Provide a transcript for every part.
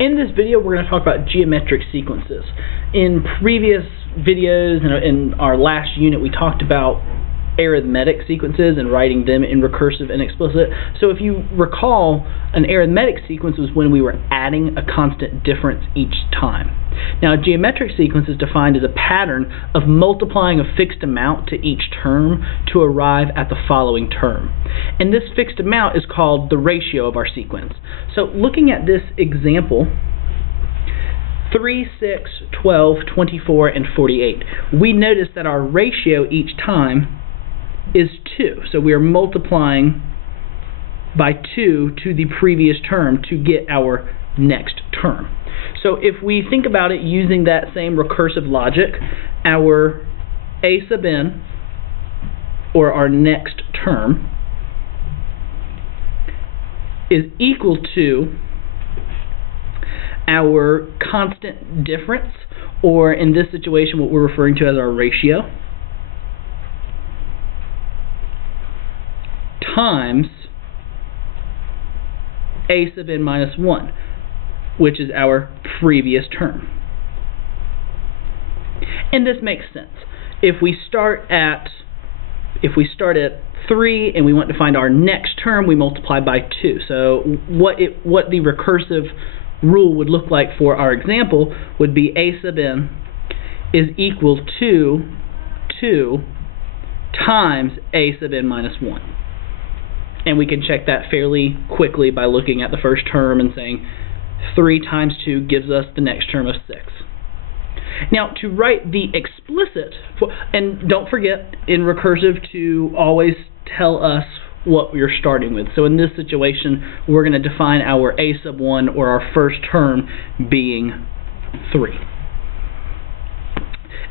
In this video, we're going to talk about geometric sequences. In previous videos, in our last unit, we talked about arithmetic sequences and writing them in recursive and explicit. So if you recall, an arithmetic sequence was when we were adding a constant difference each time. Now, a geometric sequence is defined as a pattern of multiplying a fixed amount to each term to arrive at the following term. And this fixed amount is called the ratio of our sequence. So looking at this example, 3, 6, 12, 24, and 48, we notice that our ratio each time is 2. So we are multiplying by 2 to the previous term to get our next term. So if we think about it using that same recursive logic, our a sub n, or our next term, is equal to our constant difference, or in this situation what we're referring to as our ratio, times a sub n minus 1, which is our previous term. And this makes sense. If we start at 3 and we want to find our next term, we multiply by 2. So what the recursive rule would look like for our example would be a sub n is equal to 2 times a sub n minus 1. And we can check that fairly quickly by looking at the first term and saying 3 times 2 gives us the next term of 6. Now, to write the explicit, and don't forget in recursive to always tell us what you're starting with. So in this situation, we're going to define our a sub 1, or our first term, being 3.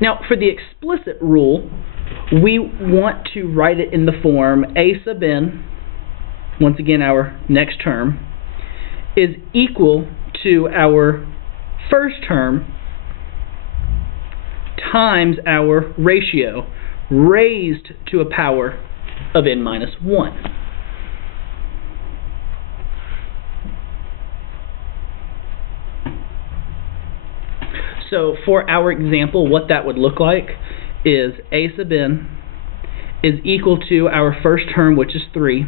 Now, for the explicit rule, we want to write it in the form a sub n, once again our next term, is equal to our first term times our ratio raised to a power of n minus 1. So for our example, what that would look like is a sub n is equal to our first term, which is 3,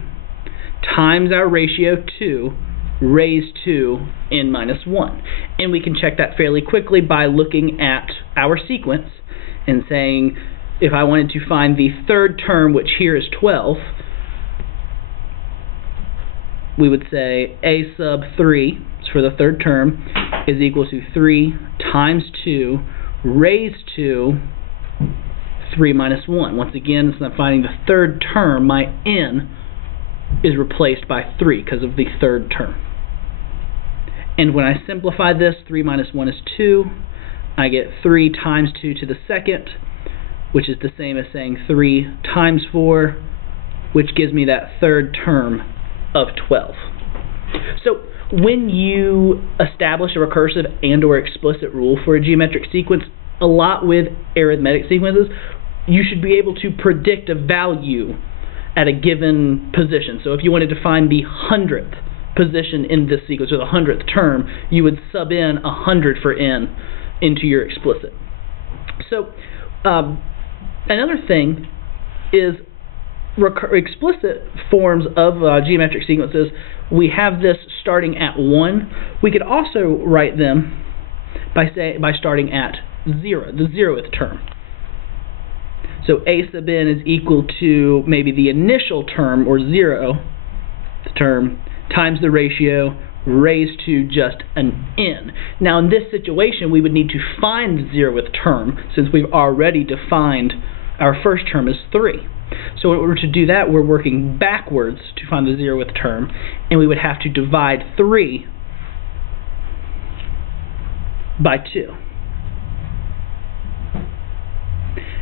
times our ratio 2 raised to n minus 1. And we can check that fairly quickly by looking at our sequence and saying, if I wanted to find the third term, which here is 12, we would say a sub 3, for the third term, is equal to 3 times 2 raised to 3 minus 1. Once again, since I'm finding the third term, my n is replaced by 3 because of the third term. And when I simplify this, 3 minus 1 is 2. I get 3 times 2 to the second, which is the same as saying 3 times 4, which gives me that third term of 12. So when you establish a recursive and or explicit rule for a geometric sequence, a lot with arithmetic sequences, you should be able to predict a value at a given position. So if you wanted to find the 100th position in this sequence, or the 100th term, you would sub in 100 for n into your explicit. So another thing is explicit forms of geometric sequences. We have this starting at 1. We could also write them by starting at 0, the 0th term. So a sub n is equal to maybe the initial term, or 0 term, times the ratio raised to just an n. Now in this situation, we would need to find the 0th term, since we've already defined our first term as 3. So in order to do that, we're working backwards to find the 0th term, and we would have to divide 3 by 2.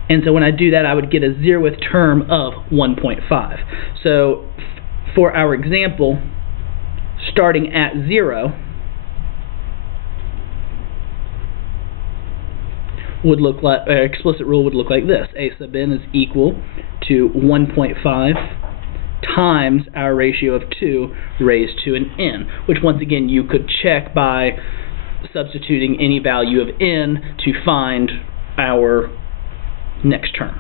And so when I do that, I would get a 0th term of 1.5. So for our example, starting at 0 would look like, explicit rule would look like this. A sub n is equal to 1.5 times our ratio of 2 raised to an n, which once again you could check by substituting any value of n to find our next term.